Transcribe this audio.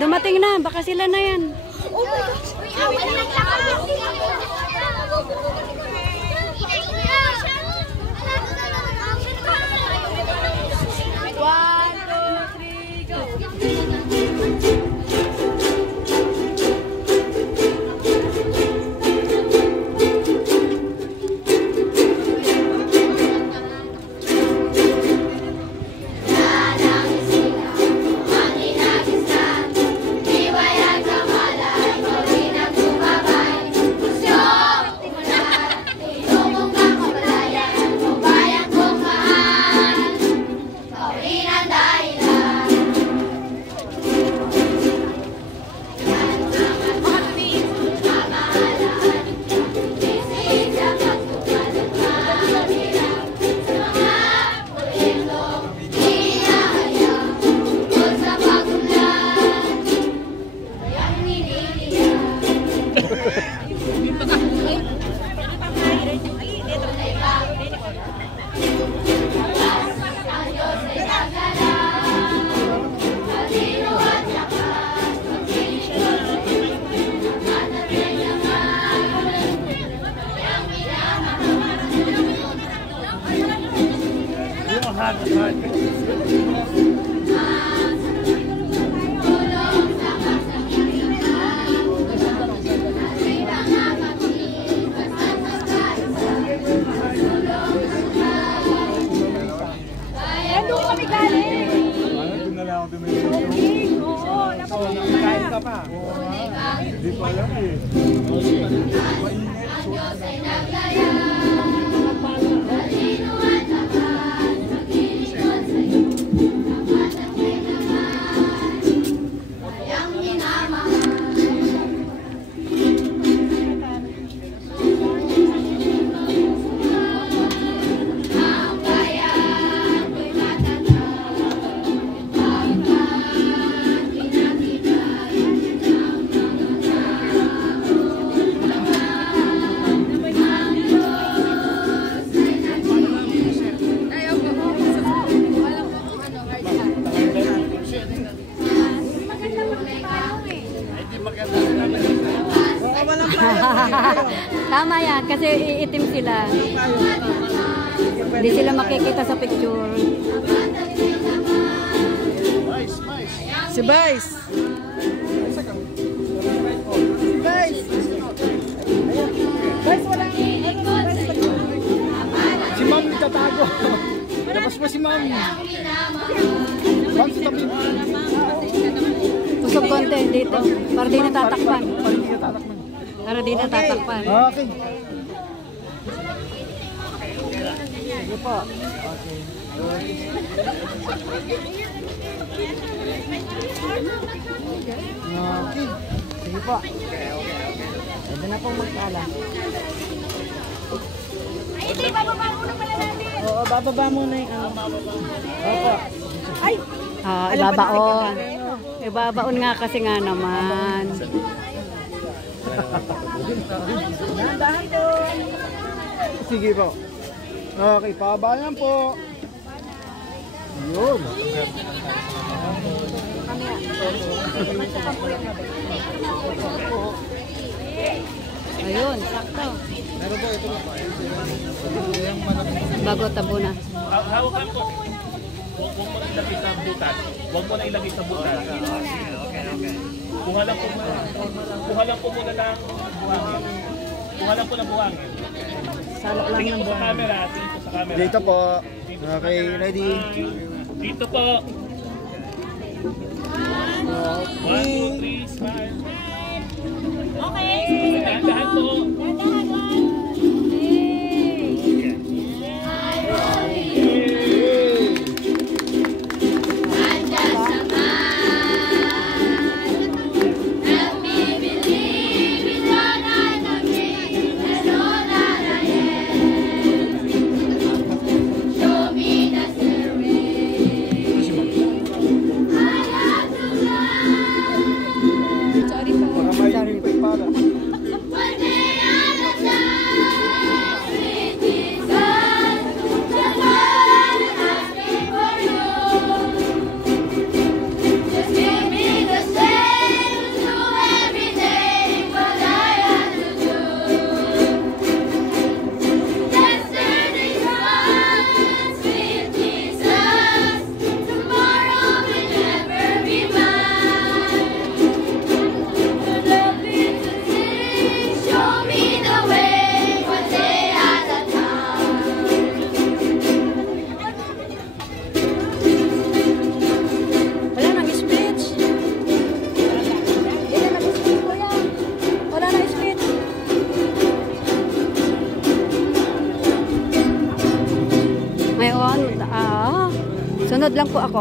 Dumating na, baka sila na yan. Oh my gosh! One, two, three, go! Hindi ko alam eh. Tama yan, kasi iitim sila. Hindi sila makikita sa picture. Si Vice. Vice. Vice, walang... Si Ma'am nagtatago. Tapos pa si Ma'am. Ma'am, si Tabi. Usap konti dito, para di natatakpan. Para di natatakpan. Okay. Sige po. Okay. Okay. Sige po. Pwede na pong magkala. Ay, hindi, bababa muna pala natin. Oo, bababa muna yung ano. Opo. Ay! Ibabaon. Ibabaon nga kasi nga naman. Dahan-dahan po. Sige po. Okay, pabayan po. Yun. Ayun, sakto. Meron po ito na po. Bago tabunan. Hawakan po. Huwag mo na ilagay sa butas. Huwag mo na ilagay sa butas. Okay. Kuha lang po muna. Kuha lang po muna ng buhangin. Kuha lang po ng buhangin. Salok lang Tingin ng po sa buwan. camera. Tingin po sa camera. Dito po. Okay, ready? Dito po. 1, 2, 3, smile. Okay. Dahan-dahan po. Para may para. Sunod lang po ako.